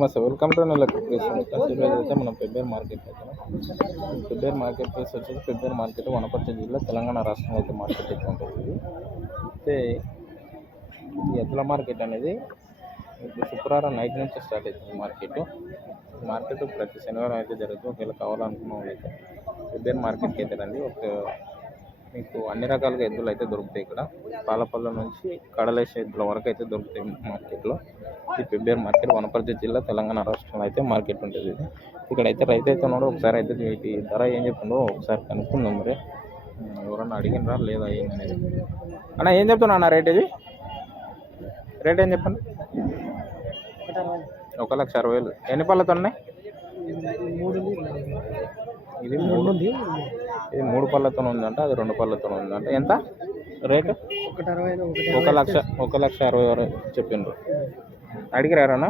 నమస్తే welcome to నెల place ఈరోజు అయితే మనం పెబ్బేర్ మార్కెట్ అయితే పెబ్బేర్ మార్కెట్ ప్లేస్ వచ్చేసి పెబ్బేర్ మార్కెట్ వనపర్తి జిల్లా తెలంగాణ రాష్ట్రంలో అయితే మార్కెట్ అయితే ఉంటుంది అయితే ఈ ఎద్దుల మార్కెట్ అనేది ఇప్పుడు శుక్రవారం నైట్ నుంచి స్టార్ట్ అవుతుంది మార్కెట్ మార్కెట్ ప్రతి శనివారం అయితే జరుగుతుంది. ఒకవేళ కావాలనుకున్న వాళ్ళు అయితే పెబ్బేర్ మార్కెట్కి అయితే రండి. ఒక మీకు అన్ని రకాలుగా ఎద్దులు అయితే దొరుకుతాయి ఇక్కడ. పాలపల్ల నుంచి కడలేసే ఎద్దుల వరకు అయితే దొరుకుతాయి మార్కెట్లో. ఇది పెబ్బేర్ మార్కెట్ వనపర్తి జిల్లా తెలంగాణ రాష్ట్రంలో అయితే మార్కెట్ ఉంటుంది ఇది. ఇక్కడైతే రైతు అయితే ఉన్నాడు. ఒకసారి అయితే వీటి ధర ఏం చెప్పిండో ఒకసారి కనుక్కుందాం మరి. ఎవరన్నా అడిగినరా లేదా ఏందనేది అన్న ఏం చెప్తున్నా అన్న రేట్ ఇది? రేట్ ఏం చెప్పండి. ఒక లక్ష అరవై వేలు. ఎన్ని పళ్ళతో ఉన్నాయి? ఇది మూడు. ఇది మూడు పళ్ళతో ఉందంట అది రెండు పళ్ళతో ఉందంట. ఎంత? రేటు? ఒక లక్ష ఒక లక్ష అరవై వరకు చెప్పిండ్రు. అడిగిరారనా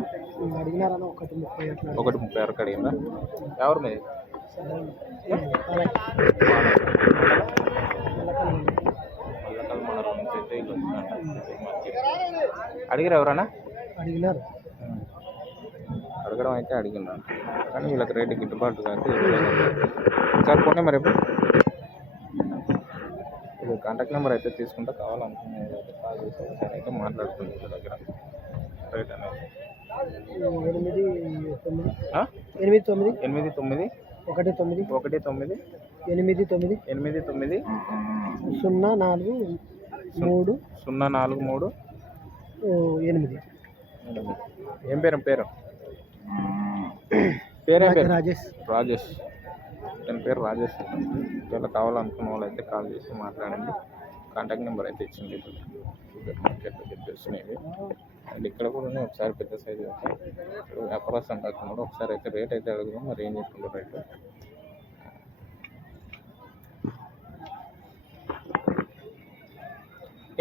ఒకటి ముప్పై అట్లా వరకు అడిగిందా? ఎవరు మీది? అడిగిరా ఎవరన్నా అడిగినారు అడగడం అయితే అడిగినారు కానీ వీళ్ళకి రేటు గిట్టుబాటు ఒకసారి పోనీ మరి ఎప్పుడు? ఇది కాంటాక్ట్ నెంబర్ అయితే తీసుకుంటే కావాలనుకునే అయితే కాల్ చేసి అయితే మాట్లాడుతుంది వీళ్ళ దగ్గర. రేట్ అనేది. ఎనిమిది తొమ్మిది? ఎనిమిది తొమ్మిది. ఎనిమిది తొమ్మిది. ఒకటి తొమ్మిది. ఒకటి తొమ్మిది. ఎనిమిది తొమ్మిది. ఎనిమిది తొమ్మిది. సున్నా నాలుగు మూడు. సున్నా నాలుగు మూడు. ఎనిమిది. ఏం పేరు? పేరు? పేరేం పేరు? రాజేష్. రాజేష్. తన పేరు రాజేష్. ఒకవేళ కావాలనుకున్న వాళ్ళు అయితే కాల్ చేసి మాట్లాడండి. కాంటాక్ట్ నెంబర్ అయితే ఇచ్చింది మార్కెట్లో చెప్పేసినవి అండ్ ఇక్కడ కూడా ఉన్నాయి. ఒకసారి పెద్ద సైజు ఇక్కడ వ్యాపారస్తు అంటున్నాడు ఒకసారి అయితే రేట్ అయితే అడుగుదాం. మరి ఏం చెప్తుండ్రు రేటు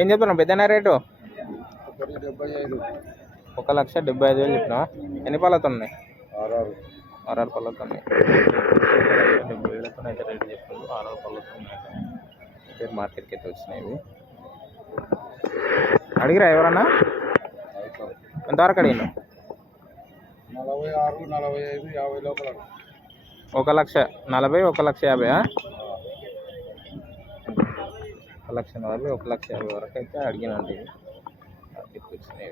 ఏం చెప్తున్నాం పెద్దనా రేటు డెబ్బై ఐదు. ఒక లక్ష డెబ్బై ఐదు వేలు చెప్పినా. ఎన్ని పళ్ళతో ఉన్నాయి ఆర్ఆర్ పళ్ళతో ఉన్నాయి డెబ్బై వేలతో అయితే రేటు చెప్తుంది ఆర్ఆర్ పళ్ళతో ఉన్నాయి మార్కెట్కి అయితే వచ్చినాయి ఇవి. అడిగిరా ఎవరన్నా? ఎంతవరకు అడిగినా నలభై ఆరు నలభై ఐదు యాభై లోపల. ఒక లక్ష నలభై ఒక లక్ష యాభై ఒక లక్ష నలభై ఒక లక్ష యాభై వరకు అయితే అడిగినండి. ఇవి వచ్చినాయి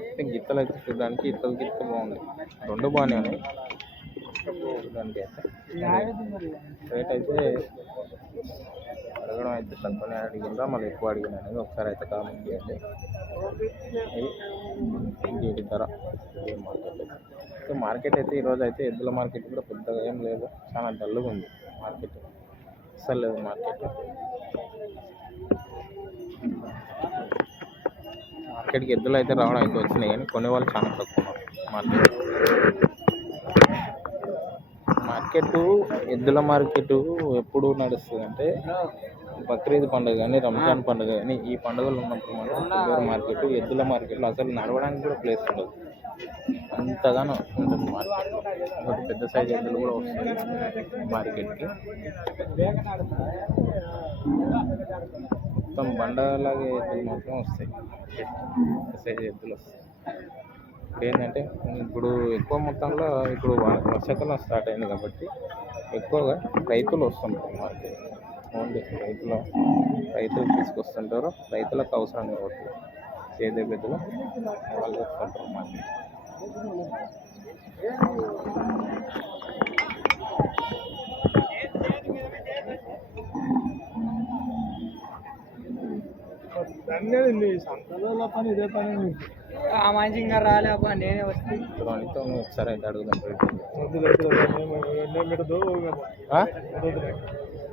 అయితే గిత్తలు అయితే చూడడానికి ఇత్తలు గిత్త బాగుంది. రెండు బాగానే ఉన్నాయి. చూడడానికి అయితే. రేట్ అయితే అడగడం అయితే తక్కువనే అడిగిందా? మళ్ళీ ఎక్కువ అడిగినా అనేది ఒకసారి అయితే కామెంట్ చేయండి. ఇంకేటి ధర? మార్కెట్ అయితే. మార్కెట్ అయితే ఈరోజు అయితే ఎద్దుల మార్కెట్ కూడా పెద్దగా ఏం లేదు. చాలా డల్గా ఉంది మార్కెట్ అస్సలు లేదు మార్కెట్ మార్కెట్కి ఎద్దులు అయితే రావడం అయితే వచ్చినాయి కానీ కొనే వాళ్ళు చాలా తక్కువ మార్కెట్. మార్కెట్ ఎద్దుల మార్కెట్ ఎప్పుడు నడుస్తుంది అంటే బక్రీద్ పండుగ కానీ రంజాన్ పండుగ కానీ ఈ పండుగలు ఉన్నప్పుడు మాత్రం మార్కెట్ ఎద్దుల మార్కెట్లో అసలు నడవడానికి కూడా ప్లేస్ ఉండదు. అంతగానో ఉంటుంది మార్కెట్. పెద్ద సైజు ఎద్దులు కూడా వస్తాయి మార్కెట్కి. మొత్తం బండలాగే ఎద్దులు మాత్రం వస్తాయి. సైజ్ ఎద్దులు వస్తాయి. ఇప్పుడు ఏంటంటే ఇప్పుడు ఎక్కువ మొత్తంలో ఇప్పుడు వర్షాకాలం స్టార్ట్ అయింది కాబట్టి ఎక్కువగా రైతులు వస్తుంటారు మార్కెట్. ఓన్లీ రైతులు రైతులు తీసుకొస్తుంటారు రైతులకు అవసరం కాబట్టి సేదే పెద్దలు వాళ్ళు వస్తుంటారు మార్కెట్. ఆ మనిషి ఇంకా రాలే అబ్బా నేనే వస్తే ఒకసారి అయితే అడుగుదాం?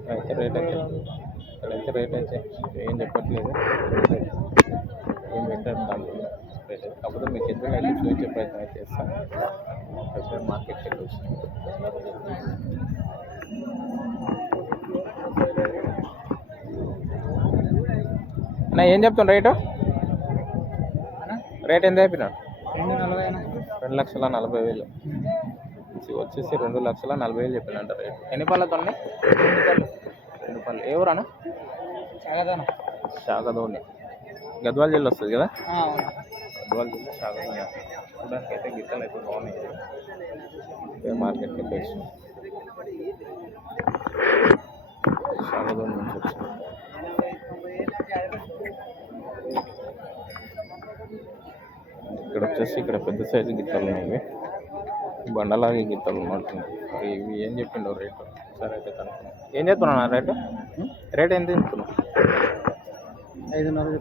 అయితే రేట్ అయితే ఇక్కడైతే రేట్ అయితే ఏం చెప్పట్లేదు ఏం పెట్టారు దాంట్లో రేట్ అయితే కాకపోతే మీకు ఇద్దరు అయితే చూపించే ప్రయత్నం అయితే చేస్తాను మార్కెట్కి వెళ్ళి అన్న ఏం చెప్తాను రేటు? రేట్ ఎంత చెప్పినాడు రెండు లక్షల నలభై వేలు. వచ్చేసి రెండు లక్షల నలభై వేలు చెప్పినంట రేటు. ఎన్ని పళ్ళతో ఉన్నాయి రెండు పళ్ళు. చగదాను శాఖదోని గద్వాల జిల్లా వస్తుంది కదా? గద్వాల జిల్లా షాగల్ చూడడానికి అయితే గిట్టలు అయితే బాగున్నాయి. మార్కెట్కి వచ్చి షాగల్ నుంచి వచ్చింది. వచ్చేసి ఇక్కడ పెద్ద సైజు గిత్తలు ఉన్నాయి. బండలాగే గిత్తలు ఉన్నట్టున్నాయి మరి ఇవి ఏం చెప్పిండో రేటు. సరే అయితే కనుక్కున్నాం ఏం చెప్తున్నా రేటు? రేట్ ఎంత చెప్తున్నావు? ఐదున్నర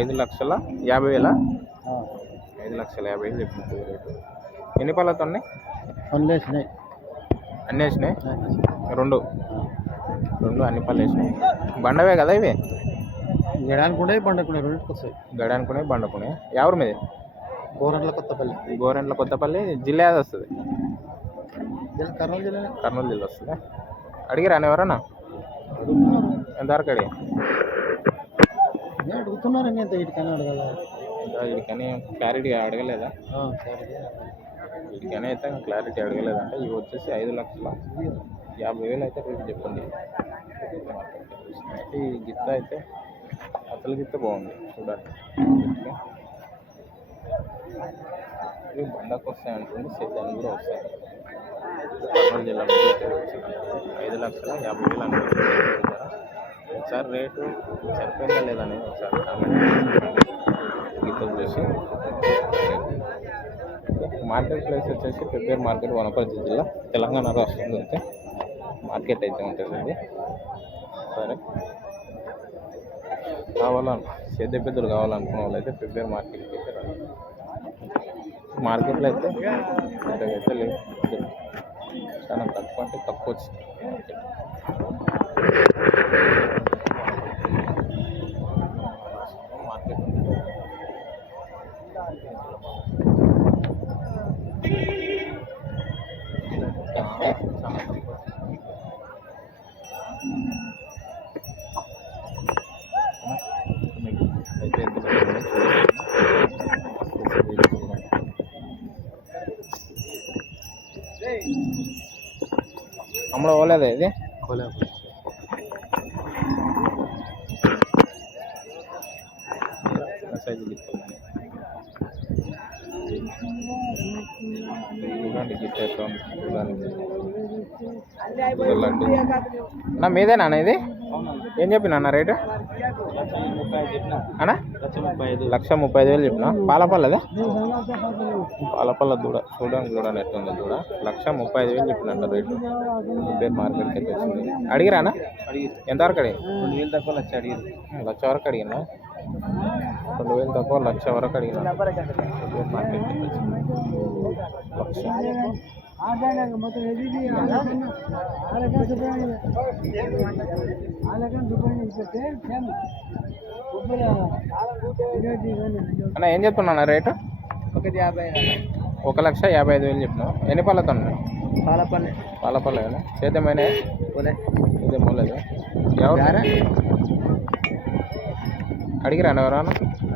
ఐదు లక్షల యాభై వేల? ఐదు లక్షల యాభై వేలు చెప్పినట్టు రేటు. ఎన్ని పళ్ళతో ఉన్నాయి? పనులు వేసినాయి. అన్నీ వేసినాయి? రెండు. రెండు అన్ని పళ్ళు వేసినాయి. బండవే కదా ఇవి? గడానికి కూడా పండుగ రెండింటికి వస్తాయి గడానుకునే బండకునే ఎవరి మీద? గోరంట్ల కొత్తపల్లి. గోరెంట్ల కొత్తపల్లి జిల్లా ఏది వస్తుంది? కర్నూలు జిల్లా. కర్నూలు జిల్లా వస్తుందా అడిగిరా ఎవరన్నా? ఎంతవరకు అడిగి అడుగుతున్నారు ఎంత ఇటుకని అడగాల? వీడికని క్లారిటీ అడగలేదా? సరే వీడికని అయితే క్లారిటీ అడగలేదంటే ఇవి వచ్చేసి ఐదు లక్షల యాభై వేలు అయితే రేటు చెప్పండి ఈ గిత్త అయితే అసలు గిత్త బాగుంది చూడండి ఇవి బండకు వస్తాయి అనుకోండి సేద్యానికి కూడా వస్తాయి. కర్నూలు జిల్లా నుంచి ఐదు లక్షల యాభై వేలు అనుకుంటున్నాను ఒకసారి రేటు సరిపోయిందా లేదని ఒకసారి కామెంట్ గీతలు మార్కెట్ ప్లేస్ వచ్చేసి పెబ్బేరు మార్కెట్ వనపర్తి జిల్లా తెలంగాణ రాష్ట్రంలో అయితే మార్కెట్ అయితే ఉంటుంది సరే. కావాలను సేద్య పెద్దలు కావాలనుకున్న వాళ్ళు అయితే ప్రిపేర్ మార్కెట్కి అయితే రండి. మార్కెట్లో అయితే పెద్దగా అయితే లేవు చాలా తక్కువ అంటే తక్కువ వచ్చింది మార్కెట్ మార్కెట్ చాలా తక్కువ మీకు అయితే ఎంత పడుతుందో చూడండి. అమ్మలో పోలేదా ఇది చిన్న సైజు గిత్తలు చూడండి గిత్త ఎట్లా ఉంది. చూడండి. చూడండి నా మీదేనా అన్న ఇది? ఏం చెప్పిన అన్న రేటు? అన్నా? లక్ష ముప్పై ఐదు వేలు చెప్పిన పాలపల్లదా? పాలపల్ల దూడ. చూడండి చూడండి ఎట్లుంది దూడ. లక్ష ముప్పై ఐదు వేలు చెప్పినంట రేటు. పేరు మార్కెట్కి అయితే వచ్చింది. అడిగిరానా ఎంతవరకు అడిగి రెండు వేలు తక్కువ లక్ష అడిగి లక్ష వరకు అడిగినా రెండు వేలు తక్కువ లక్ష వరకు అడిగిన. అన్న ఏం చెప్తున్నా రేటు? ఒకటి యాభై ఒక లక్ష యాభై ఐదు వేలు చెప్పిన ఎన్ని పళ్ళతో పాలపల్లి. పాలపల్లి సేద్యమైన పోలే. ఇదే మూలేదు ఎవరు? అడిగిరా ఎవరన్నా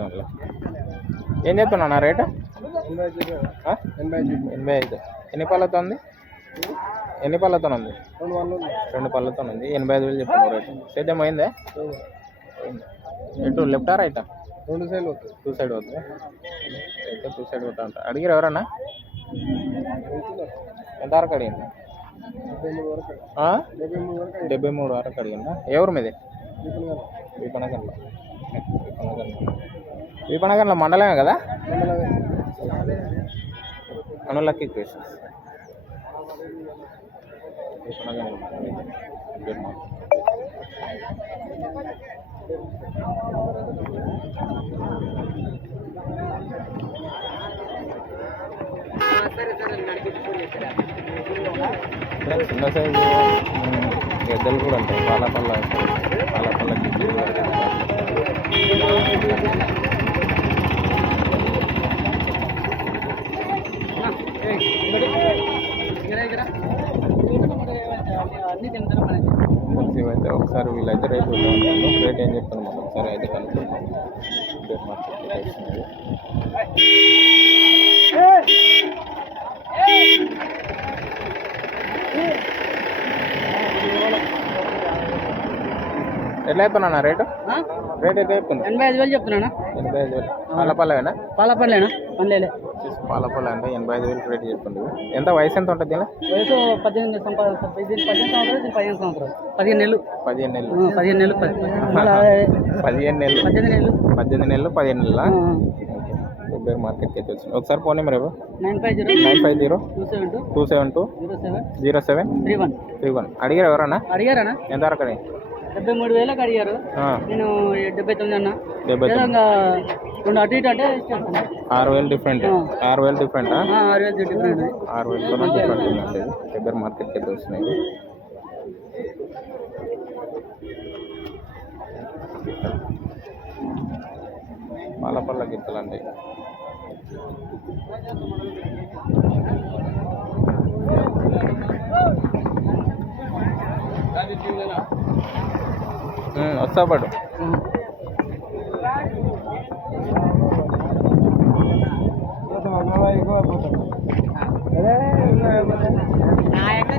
దాంట్లో ఏం చెప్తున్నా నా రేటు? ఎనభై ఐదు. ఎన్ని పళ్ళతో ఉంది? ఎన్ని పళ్ళతో ఉంది? రెండు పళ్ళతో ఉంది. ఎనభై ఐదు వేలు చెప్పాను రేటు. సేద్యం అయిందే. ఎటు లెఫ్టా రైటా? రెండు సైడ్లు వస్తాయి. టూ సైడ్ అవుతుంది అయితే టూ సైడ్ పోతా ఉంటా అడిగారు ఎవరన్నా? ఎంత వరకు అడిగింది? డెబ్బై మూడు వరకు అడిగిందా? ఎవరు మీది? ఇప్పుడు కదా మండలమే కదా? అనులకి క్రియేషన్స్ విపణగండ్ల చిన్న సైజు ఉమ్, కూడా ఉంటాయి. పాలపల్ల పాలపల్ల గిడ్డలు కూడా అయితే ఒకసారి వీళ్ళైతే రేట్ రేట్ ఏం చెప్తాను మనం ఒకసారి అయితే కనుక్కుంటాము మార్కెట్ ఎట్లా చెప్తున్నా రేటు? రేట్ అయితే చెప్తుంది ఎనభై ఐదు వేలు చెప్తున్నానా? ఎనభై ఐదు వేలు. పాలపల్లవేనా? పాల పర్లేనా పనిలేలే పాలపల్ల అంటే ఎనభై ఐదు వేలు రేట్ చెప్తుంది ఎంత వయసు ఎంత ఉంటుంది దీనిలో? వయసు పద్దెనిమిది పద్దెనిమిది సంవత్సరాలు పదిహేను సంవత్సరాలు. పదిహేను నెలలు. పదిహేను నెలలు. పదిహేను నెలలు. పదిహేను నెలలు. పద్దెనిమిది నెలలు. పద్దెనిమిది నెలలు పదిహేను నెలల? మార్కెట్కి అయితే వచ్చింది. ఒకసారి ఫోన్ నెంబర్ ఇవ్వ nine five zero. Nine five zero. Two seven two. Two seven two. Zero seven. Zero seven. Three one. Three one. అడిగారు ఎవరన్నా? అడిగారనా ఎంత వరకు డెబ్బై మూడు వేలకు అడిగారు. నేను డెబ్బై తొమ్మిది అన్న. డెబ్బై రెండు అటు ఇటు అంటే ఆరు వేలు డిఫరెంట్. ఆరు వేలు డిఫరెంటా? ఆరు వేలు డిఫరెంట్. ఆరు వేలతో డిఫరెంట్ ఉందండి. ఫిబ్రవరి మార్కెట్కి అయితే వస్తున్నాయి. ఇది. పాలపల్ల గిత్తలండి ఉమ్, వస్తా పడు నా ఎక్కడ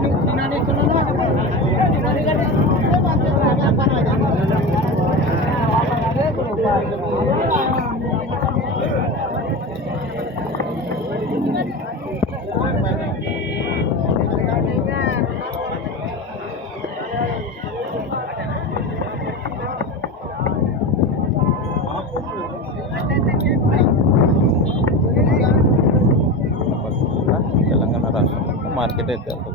কেটে দেন